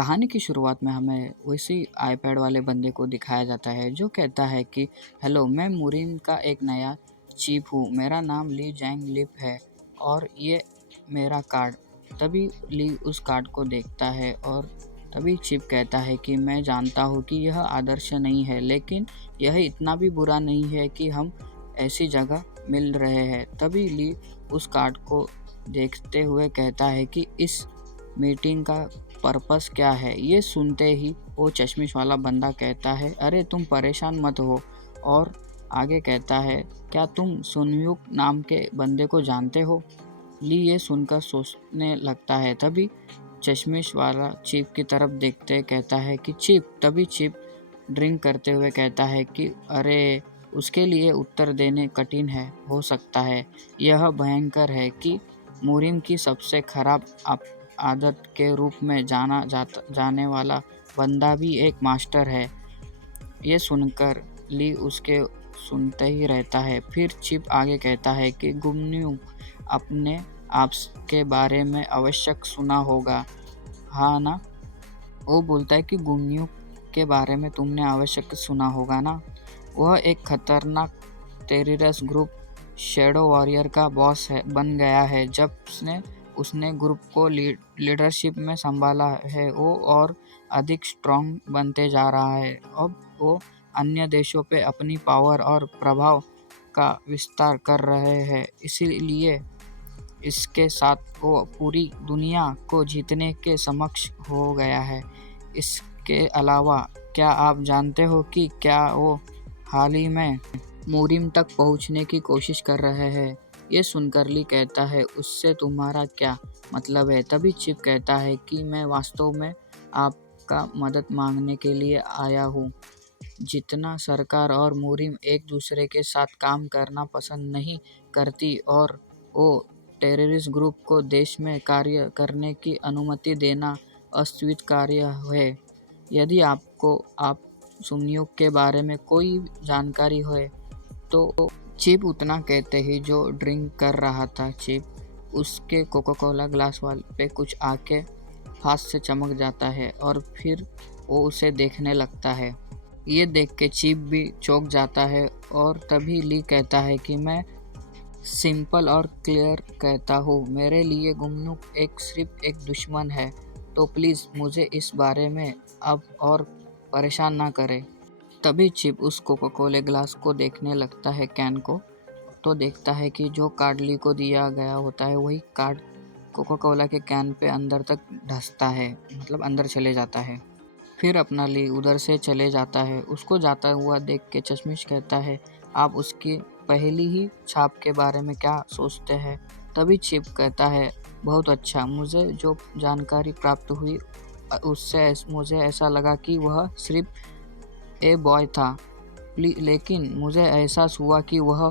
कहानी की शुरुआत में हमें उसी आईपैड वाले बंदे को दिखाया जाता है जो कहता है कि हेलो, मैं मुरिन का एक नया चीफ हूँ। मेरा नाम ली जैंग लिप है और ये मेरा कार्ड। तभी ली उस कार्ड को देखता है और तभी चिप कहता है कि मैं जानता हूँ कि यह आदर्श नहीं है, लेकिन यह इतना भी बुरा नहीं है कि हम ऐसी जगह मिल रहे हैं। तभी ली उस कार्ड को देखते हुए कहता है कि इस मीटिंग का पर्पस क्या है। ये सुनते ही वो चश्मिश वाला बंदा कहता है, अरे तुम परेशान मत हो, और आगे कहता है, क्या तुम सुनयुक नाम के बंदे को जानते हो। ली ये सुनकर सोचने लगता है। तभी चश्मिश वाला चिप की तरफ देखते कहता है कि चिप। तभी चिप ड्रिंक करते हुए कहता है कि अरे, उसके लिए उत्तर देने कठिन है हो सकता है। यह भयंकर है कि मुरिम की सबसे खराब आदत के रूप में जाने वाला बंदा भी एक मास्टर है। ये सुनकर ली उसके सुनते ही रहता है। फिर चिप आगे कहता है कि गुमन्यू, अपने आप के बारे में आवश्यक सुना होगा, हाँ ना। वो बोलता है कि गुमन्यू के बारे में तुमने आवश्यक सुना होगा ना। वह एक खतरनाक टेररिस्ट ग्रुप शैडो वॉरियर का बॉस बन गया है। जब उसने ग्रुप को लीडरशिप में संभाला है, वो और अधिक स्ट्रॉन्ग बनते जा रहा है। अब वो अन्य देशों पे अपनी पावर और प्रभाव का विस्तार कर रहे हैं। इसीलिए इसके साथ वो पूरी दुनिया को जीतने के समक्ष हो गया है। इसके अलावा क्या आप जानते हो कि क्या वो हाल ही में मुरिम तक पहुंचने की कोशिश कर रहे हैं। ये सुनकर ली कहता है, उससे तुम्हारा क्या मतलब है। तभी चिप कहता है कि मैं वास्तव में आपका मदद मांगने के लिए आया हूँ। जितना सरकार और मुरिम एक दूसरे के साथ काम करना पसंद नहीं करती और वो टेररिस्ट ग्रुप को देश में कार्य करने की अनुमति देना अस्वीकार्य है। यदि आपको आप सुनियोग के बारे में कोई जानकारी हो तो। चिप उतना कहते ही जो ड्रिंक कर रहा था चिप, उसके कोका कोला ग्लास वाले पे कुछ आके हाथ से चमक जाता है और फिर वो उसे देखने लगता है। ये देख के चिप भी चौंक जाता है और तभी ली कहता है कि मैं सिंपल और क्लियर कहता हूँ, मेरे लिए गुमनू सिर्फ एक दुश्मन है। तो प्लीज़ मुझे इस बारे में अब और परेशान ना करें। तभी चिप उस कोका कोले ग्लास को देखने लगता है, कैन को, तो देखता है कि जो कार्ड ली को दिया गया होता है वही कार्ड कोका कोला के कैन पे अंदर तक धंसता है, मतलब अंदर चले जाता है। फिर अपना ली उधर से चले जाता है। उसको जाता हुआ देख के चश्मिश कहता है, आप उसकी पहली ही छाप के बारे में क्या सोचते हैं। तभी चिप कहता है, बहुत अच्छा, मुझे जो जानकारी प्राप्त हुई उससे मुझे ऐसा लगा कि वह सिर्फ ए बॉय था, लेकिन मुझे एहसास हुआ कि वह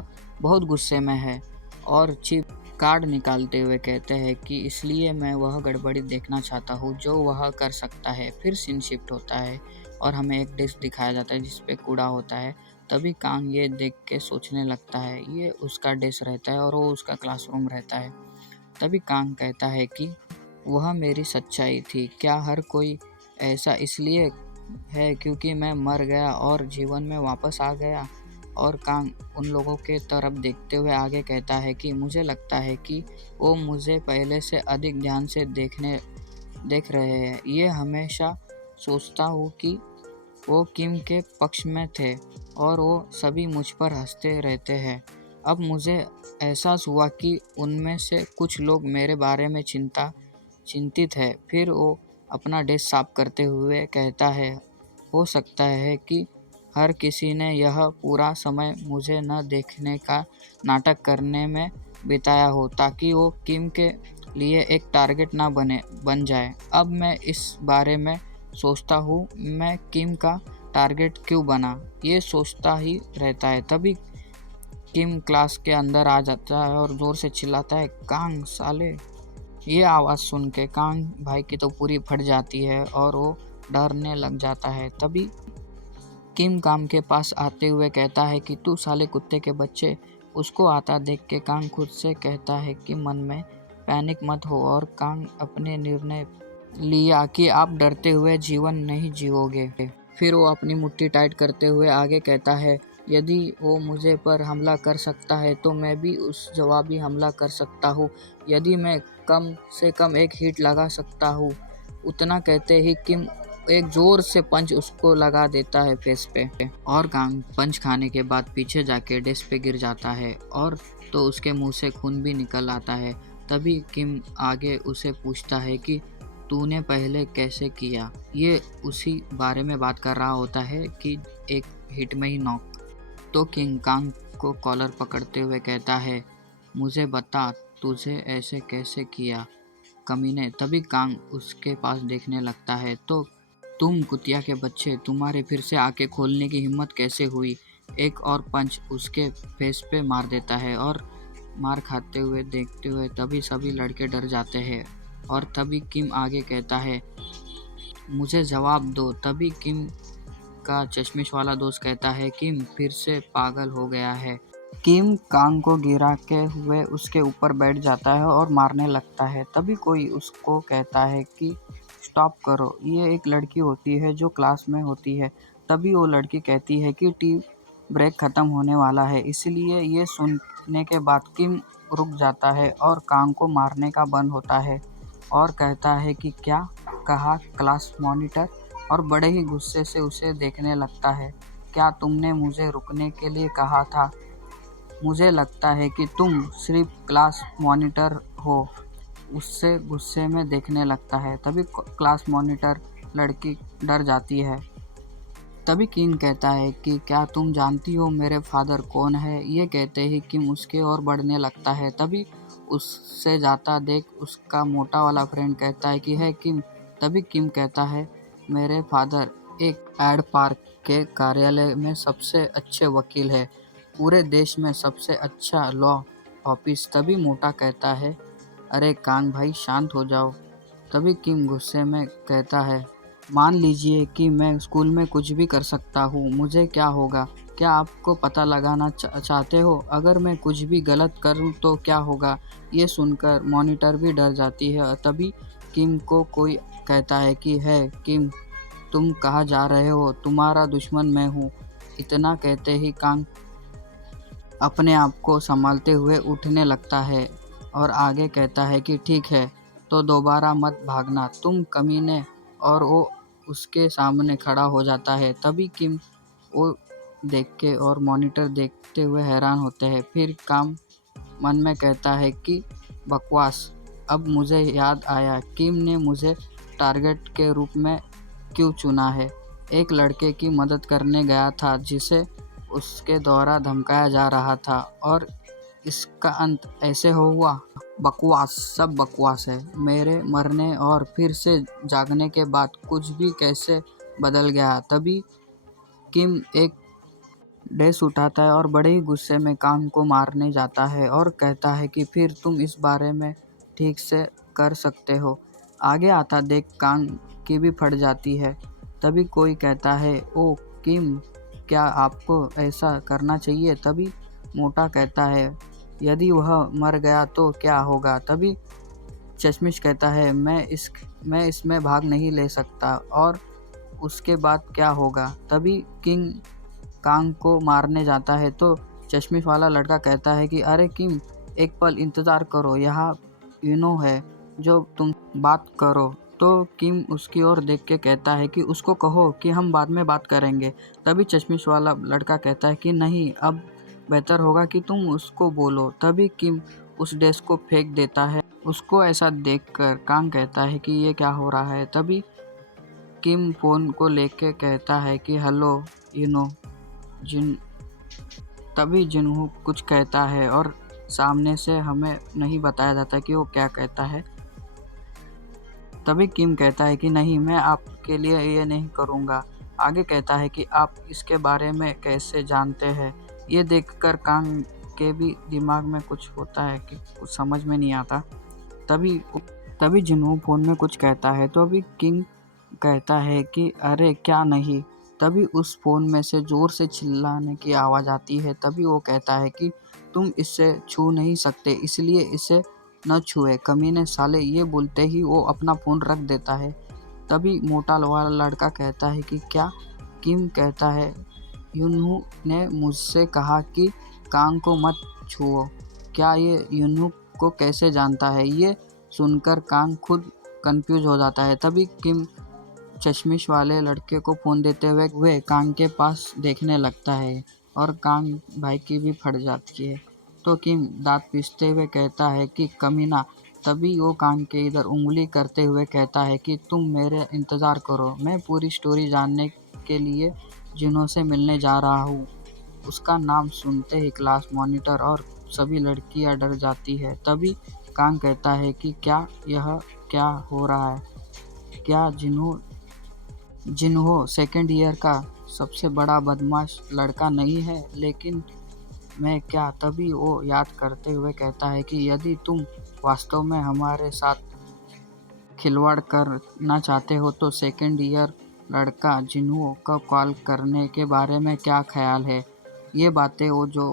बहुत गुस्से में है। और चिप कार्ड निकालते हुए कहते हैं कि इसलिए मैं वह गड़बड़ी देखना चाहता हूँ जो वह कर सकता है। फिर सीन शिफ्ट होता है और हमें एक डिस्क दिखाया जाता है जिस पे कूड़ा होता है। तभी कांग ये देख के सोचने लगता है, ये उसका डेस्क रहता है और वो उसका क्लासरूम रहता है। तभी कांग कहता है कि वह मेरी सच्चाई थी। क्या हर कोई ऐसा इसलिए है क्योंकि मैं मर गया और जीवन में वापस आ गया। और कांग उन लोगों के तरफ देखते हुए आगे कहता है कि मुझे लगता है कि वो मुझे पहले से अधिक ध्यान से देख रहे हैं। ये हमेशा सोचता हूँ कि वो किम के पक्ष में थे और वो सभी मुझ पर हंसते रहते हैं। अब मुझे एहसास हुआ कि उनमें से कुछ लोग मेरे बारे में चिंतित है। फिर वो अपना डेस्क साफ करते हुए कहता है, हो सकता है कि हर किसी ने यह पूरा समय मुझे न देखने का नाटक करने में बिताया हो ताकि वो किम के लिए एक टारगेट ना बन जाए। अब मैं इस बारे में सोचता हूँ, मैं किम का टारगेट क्यों बना, ये सोचता ही रहता है। तभी किम क्लास के अंदर आ जाता है और ज़ोर से चिल्लाता है, कांग साले। ये आवाज़ सुन के कांग भाई की तो पूरी फट जाती है और वो डरने लग जाता है। तभी किम कांग के पास आते हुए कहता है कि तू साले कुत्ते के बच्चे। उसको आता देख के कांग खुद से कहता है कि मन में पैनिक मत हो और कांग अपने निर्णय लिया कि आप डरते हुए जीवन नहीं जियोगे। फिर वो अपनी मुट्ठी टाइट करते हुए आगे कहता है, यदि वो मुझे पर हमला कर सकता है तो मैं भी उस जवाबी हमला कर सकता हूँ। यदि मैं कम से कम एक हिट लगा सकता हूँ। उतना कहते ही किम एक जोर से पंच उसको लगा देता है फेस पे, और कांग पंच खाने के बाद पीछे जाके डेस्क पे गिर जाता है और तो उसके मुंह से खून भी निकल आता है। तभी किम आगे उसे पूछता है कि तूने पहले कैसे किया। ये उसी बारे में बात कर रहा होता है कि एक हिट में ही नॉक। तो किंग कांग को कॉलर पकड़ते हुए कहता है, मुझे बता तुझे ऐसे कैसे किया कमीने। तभी कांग उसके पास देखने लगता है, तो तुम कुतिया के बच्चे, तुम्हारे फिर से आके खोलने की हिम्मत कैसे हुई। एक और पंच उसके फेस पे मार देता है और मार खाते हुए देखते हुए तभी सभी लड़के डर जाते हैं। और तभी किम आगे कहता है, मुझे जवाब दो। तभी किम का चश्मिश वाला दोस्त कहता है, किम फिर से पागल हो गया है। किम कांग को गिरा के हुए उसके ऊपर बैठ जाता है और मारने लगता है। तभी कोई उसको कहता है कि स्टॉप करो, ये एक लड़की होती है जो क्लास में होती है। तभी वो लड़की कहती है कि टी ब्रेक ख़त्म होने वाला है। इसलिए ये सुनने के बाद किम रुक जाता है और कांग को मारने का बंद होता है और कहता है कि क्या कहा क्लास मॉनिटर, और बड़े ही गुस्से से उसे देखने लगता है। क्या तुमने मुझे रुकने के लिए कहा था? मुझे लगता है कि तुम सिर्फ क्लास मॉनिटर हो। उससे गुस्से में देखने लगता है। तभी क्लास मॉनिटर लड़की डर जाती है। तभी किन कहता है कि क्या तुम जानती हो मेरे फादर कौन है। ये कहते ही किम उसके ओर बढ़ने लगता है। तभी उससे जाता देख उसका मोटा वाला फ्रेंड कहता है कि है किम। तभी किम कहता है, मेरे फादर एक एड पार्क के कार्यालय में सबसे अच्छे वकील है, पूरे देश में सबसे अच्छा लॉ ऑफिस। तभी मोटा कहता है, अरे कांग भाई शांत हो जाओ। तभी किम गुस्से में कहता है, मान लीजिए कि मैं स्कूल में कुछ भी कर सकता हूँ, मुझे क्या होगा। क्या आपको पता लगाना चाहते हो? अगर मैं कुछ भी गलत करूँ तो क्या होगा। ये सुनकर मॉनिटर भी डर जाती है। तभी किम को कोई कहता है कि है किम, तुम कहाँ जा रहे हो, तुम्हारा दुश्मन मैं हूँ। इतना कहते ही कांग अपने आप को संभालते हुए उठने लगता है और आगे कहता है कि ठीक है, तो दोबारा मत भागना तुम कमीने। और वो उसके सामने खड़ा हो जाता है। तभी किम वो देख के और मॉनिटर देखते हुए हैरान होते हैं। फिर काम मन में कहता है कि बकवास। अब मुझे याद आया, किम ने मुझे टारगेट के रूप में क्यों चुना है। एक लड़के की मदद करने गया था जिसे उसके द्वारा धमकाया जा रहा था, और इसका अंत ऐसे हो हुआ। बकवास, सब बकवास है। मेरे मरने और फिर से जागने के बाद कुछ भी कैसे बदल गया। तभी किम एक डेस उठाता है और बड़े ही गुस्से में कांग को मारने जाता है और कहता है कि फिर तुम इस बारे में ठीक से कर सकते हो। आगे आता देख कांग की भी फट जाती है। तभी कोई कहता है, ओ किम, क्या आपको ऐसा करना चाहिए। तभी मोटा कहता है, यदि वह मर गया तो क्या होगा। तभी चश्मिश कहता है, मैं इसमें भाग नहीं ले सकता, और उसके बाद क्या होगा। तभी किंग कांग को मारने जाता है तो चश्मिश वाला लड़का कहता है कि अरे किम, एक पल इंतज़ार करो, यहाँ यूनो है जो तुम बात करो। तो किम उसकी ओर देख के कहता है कि उसको कहो कि हम बाद में बात करेंगे। तभी चश्मिश वाला लड़का कहता है कि नहीं, अब बेहतर होगा कि तुम उसको बोलो। तभी किम उस डेस्क को फेंक देता है। उसको ऐसा देखकर कांग कहता है कि ये क्या हो रहा है। तभी किम फ़ोन को लेके कहता है कि हेलो यूनो जिन। तभी जिन्हों कुछ कहता है और सामने से हमें नहीं बताया जाता कि वो क्या कहता है। तभी किम कहता है कि नहीं, मैं आपके लिए ये नहीं करूँगा। आगे कहता है कि आप इसके बारे में कैसे जानते हैं। ये देखकर कांग के भी दिमाग में कुछ होता है कि कुछ समझ में नहीं आता। तभी जिन्हों फ़ोन में कुछ कहता है तो अभी किंग कहता है कि अरे क्या नहीं। तभी उस फ़ोन में से ज़ोर से चिल्लाने की आवाज़ आती है। तभी वो कहता है कि तुम इससे छू नहीं सकते, इसलिए इसे न छुए कमीने साले। ये बोलते ही वो अपना फ़ोन रख देता है। तभी मोटा वाला लड़का कहता है कि क्या? किम कहता है यूनहू ने मुझसे कहा कि कांग को मत छुओ। क्या ये यूनहू को कैसे जानता है? ये सुनकर कांग खुद कंफ्यूज हो जाता है। तभी किम चश्मिश वाले लड़के को फ़ोन देते हुए कांग के पास देखने लगता है और कांग भाई की भी फट जाती है। तो किम दांत पीसते हुए कहता है कि कमीना। तभी वो कांग के इधर उंगली करते हुए कहता है कि तुम मेरे इंतज़ार करो, मैं पूरी स्टोरी जानने के लिए जिन्हों से मिलने जा रहा हूँ। उसका नाम सुनते ही क्लास मॉनिटर और सभी लड़कियां डर जाती है। तभी कांग कहता है कि क्या हो रहा है? क्या जिन्हों सेकेंड ईयर का सबसे बड़ा बदमाश लड़का नहीं है? लेकिन मैं क्या? तभी वो याद करते हुए कहता है कि यदि तुम वास्तव में हमारे साथ खिलवाड़ करना चाहते हो तो सेकेंड ईयर लड़का जिन्हों को कॉल करने के बारे में क्या ख्याल है? ये बातें वो जो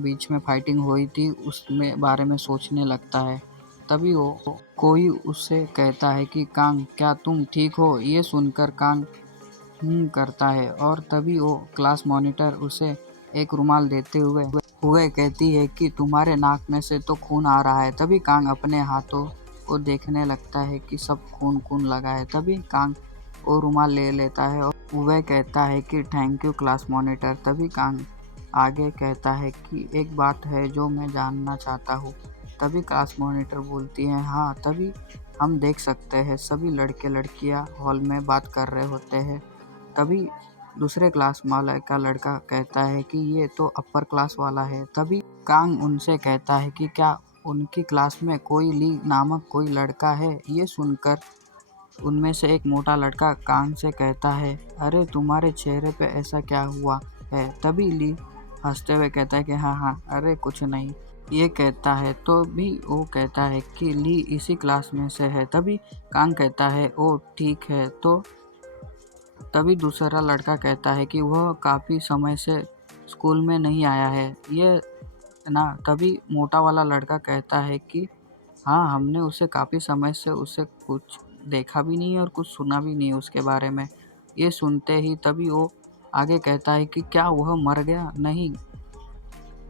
बीच में फाइटिंग हुई थी उसमें बारे में सोचने लगता है। तभी वो कोई उससे कहता है कि कांग क्या तुम ठीक हो? ये सुनकर कांग करता है और तभी वो क्लास मॉनिटर उसे एक रुमाल देते हुए कहती है कि तुम्हारे नाक में से तो खून आ रहा है। तभी कांग अपने हाथों को देखने लगता है कि सब खून लगा है। तभी कांग वो रुमाल ले लेता है और वह कहता है कि थैंक यू क्लास मॉनिटर। तभी कांग आगे कहता है कि एक बात है जो मैं जानना चाहता हूँ। तभी क्लास मॉनिटर बोलती है हाँ। तभी हम देख सकते हैं सभी लड़के लड़कियाँ हॉल में बात कर रहे होते हैं। तभी दूसरे क्लास वाले का लड़का कहता है कि ये तो अपर क्लास वाला है। तभी कांग उनसे कहता है कि क्या उनकी क्लास में कोई ली नामक कोई लड़का है? ये सुनकर उनमें से एक मोटा लड़का कांग से कहता है अरे तुम्हारे चेहरे पे ऐसा क्या हुआ है? तभी ली हंसते हुए कहता है कि हाँ अरे कुछ नहीं। ये कहता है तो भी वो कहता है कि ली इसी क्लास में से है। तभी कांग कहता है ओ ठीक है। तो तभी दूसरा लड़का कहता है कि वह काफ़ी समय से स्कूल में नहीं आया है ये ना। तभी मोटा वाला लड़का कहता है कि हाँ हमने उसे काफ़ी समय से उसे कुछ देखा भी नहीं और कुछ सुना भी नहीं उसके बारे में। ये सुनते ही तभी वो आगे कहता है कि क्या वह मर गया? नहीं।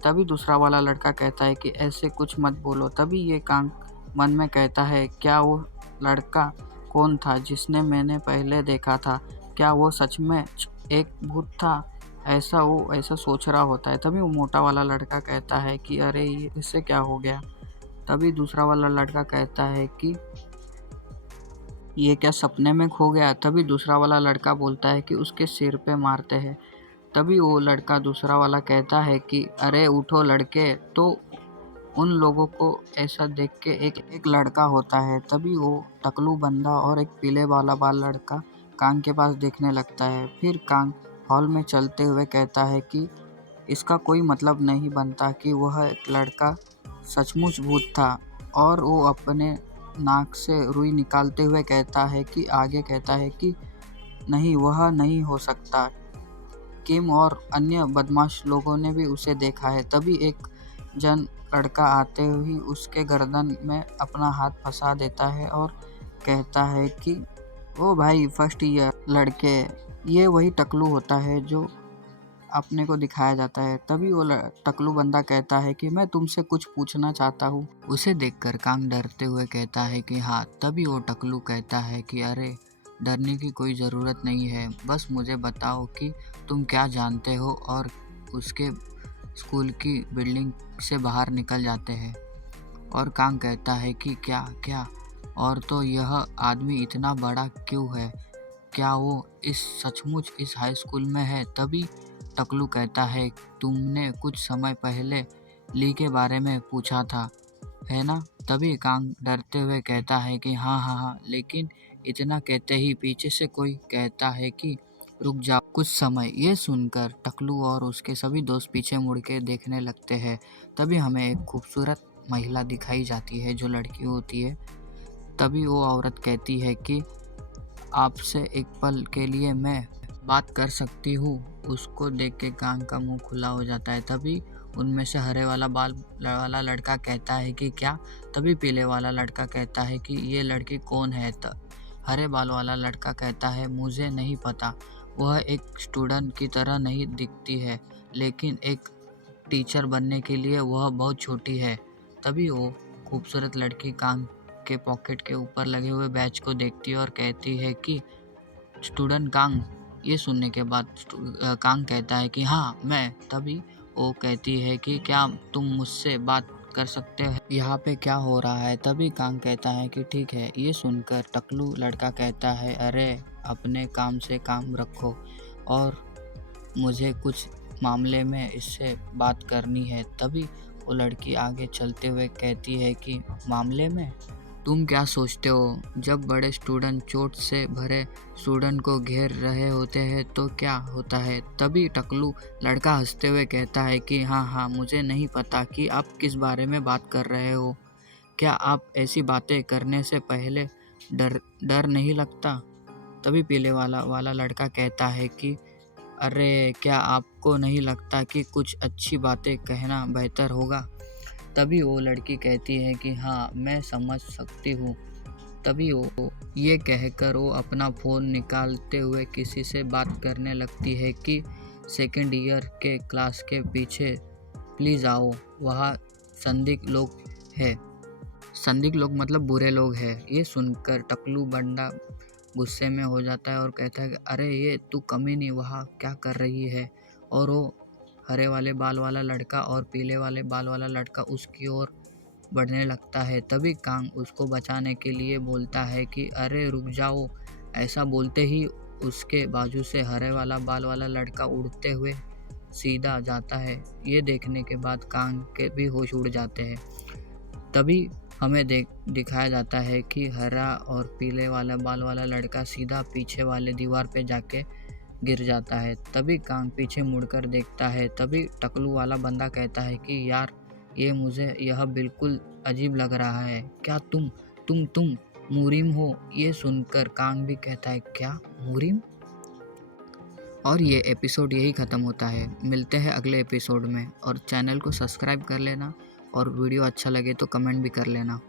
तभी दूसरा वाला लड़का कहता है कि ऐसे कुछ मत बोलो। तभी ये कांग मन में कहता है क्या वो लड़का कौन था जिसने मैंने पहले देखा था? क्या वो सच में एक भूत था? ऐसा सोच रहा होता है। तभी वो मोटा वाला लड़का कहता है कि अरे ये इससे क्या हो गया? तभी दूसरा वाला लड़का कहता है कि ये क्या सपने में खो गया? तभी दूसरा वाला लड़का बोलता है कि उसके सिर पे मारते हैं। तभी वो लड़का दूसरा वाला कहता है कि अरे उठो लड़के। तो उन लोगों को ऐसा देख के एक लड़का होता है। तभी वो टकलू बंदा और एक पीले वाला बाल लड़का कांग के पास देखने लगता है। फिर कांग हॉल में चलते हुए कहता है कि इसका कोई मतलब नहीं बनता कि वह एक लड़का सचमुच भूत था। और वो अपने नाक से रुई निकालते हुए कहता है कि नहीं वह नहीं हो सकता। किम और अन्य बदमाश लोगों ने भी उसे देखा है। तभी एक जन लड़का आते ही उसके गर्दन में अपना हाथ फंसा देता है और कहता है कि ओ भाई फर्स्ट ईयर लड़के। ये वही टकलू होता है जो अपने को दिखाया जाता है। तभी वो टकलू बंदा कहता है कि मैं तुमसे कुछ पूछना चाहता हूँ। उसे देखकर कांग डरते हुए कहता है कि हाँ। तभी वो टकलू कहता है कि अरे डरने की कोई ज़रूरत नहीं है, बस मुझे बताओ कि तुम क्या जानते हो। और उसके स्कूल की बिल्डिंग से बाहर निकल जाते हैं। और कांग कहता है कि क्या और तो यह आदमी इतना बड़ा क्यों है? क्या वो सचमुच इस हाई स्कूल में है? तभी टकलू कहता है तुमने कुछ समय पहले ली के बारे में पूछा था है ना? तभी कांग डरते हुए कहता है कि हाँ। लेकिन इतना कहते ही पीछे से कोई कहता है कि रुक जाओ कुछ समय। ये सुनकर टकलू और उसके सभी दोस्त पीछे मुड़ के देखने लगते हैं। तभी हमें एक खूबसूरत महिला दिखाई जाती है जो लड़की होती है। तभी वो औरत कहती है कि आपसे एक पल के लिए मैं बात कर सकती हूँ। उसको देख के कांग का मुंह खुला हो जाता है। तभी उनमें से हरे वाला बाल वाला लड़का कहता है कि क्या? तभी पीले वाला लड़का कहता है कि ये लड़की कौन है? हरे बाल वाला लड़का कहता है मुझे नहीं पता, वह एक स्टूडेंट की तरह नहीं दिखती है, लेकिन एक टीचर बनने के लिए वह बहुत छोटी है। तभी वो खूबसूरत लड़की कांग के पॉकेट के ऊपर लगे हुए बैज को देखती है और कहती है कि स्टूडेंट कांग। ये सुनने के बाद कांग कहता है कि हाँ मैं। तभी वो कहती है कि क्या तुम मुझसे बात कर सकते हो? यहाँ पे क्या हो रहा है? तभी कांग कहता है कि ठीक है। ये सुनकर टकलू लड़का कहता है अरे अपने काम से काम रखो और मुझे कुछ मामले में इससे बात करनी है। तभी वो लड़की आगे चलते हुए कहती है कि मामले में? तुम क्या सोचते हो? जब बड़े स्टूडेंट चोट से भरे स्टूडेंट को घेर रहे होते हैं तो क्या होता है? तभी टकलू लड़का हंसते हुए कहता है कि हाँ मुझे नहीं पता कि आप किस बारे में बात कर रहे हो। क्या आप ऐसी बातें करने से पहले डर नहीं लगता? तभी पीले वाला लड़का कहता है कि अरे क्या आपको नहीं लगता कि कुछ अच्छी बातें कहना बेहतर होगा? तभी वो लड़की कहती है कि हाँ मैं समझ सकती हूँ। तभी वो ये कहकर वो अपना फ़ोन निकालते हुए किसी से बात करने लगती है कि सेकंड ईयर के क्लास के पीछे प्लीज़ आओ, वहाँ संदिग्ध लोग हैं। संदिग्ध लोग मतलब बुरे लोग हैं। ये सुनकर टकलू बंडा गुस्से में हो जाता है और कहता है कि अरे ये तू कमीनी वहाँ क्या कर रही है? और वो हरे वाले बाल वाला लड़का और पीले वाले बाल वाला लड़का उसकी ओर बढ़ने लगता है। तभी कांग उसको बचाने के लिए बोलता है कि अरे रुक जाओ। ऐसा बोलते ही उसके बाजू से हरे वाला बाल वाला लड़का उड़ते हुए सीधा जाता है। ये देखने के बाद कांग के भी होश उड़ जाते हैं। तभी हमें दिखाया जाता है कि हरा और पीले वाला बाल वाला लड़का सीधा पीछे वाले दीवार पे जाके गिर जाता है। तभी कांग पीछे मुड़कर देखता है। तभी टकलू वाला बंदा कहता है कि यार मुझे यह बिल्कुल अजीब लग रहा है। क्या तुम मुरीम हो? ये सुनकर कांग भी कहता है क्या मुरीम? और ये एपिसोड यही ख़त्म होता है। मिलते हैं अगले एपिसोड में और चैनल को सब्सक्राइब कर लेना और वीडियो अच्छा लगे तो कमेंट भी कर लेना।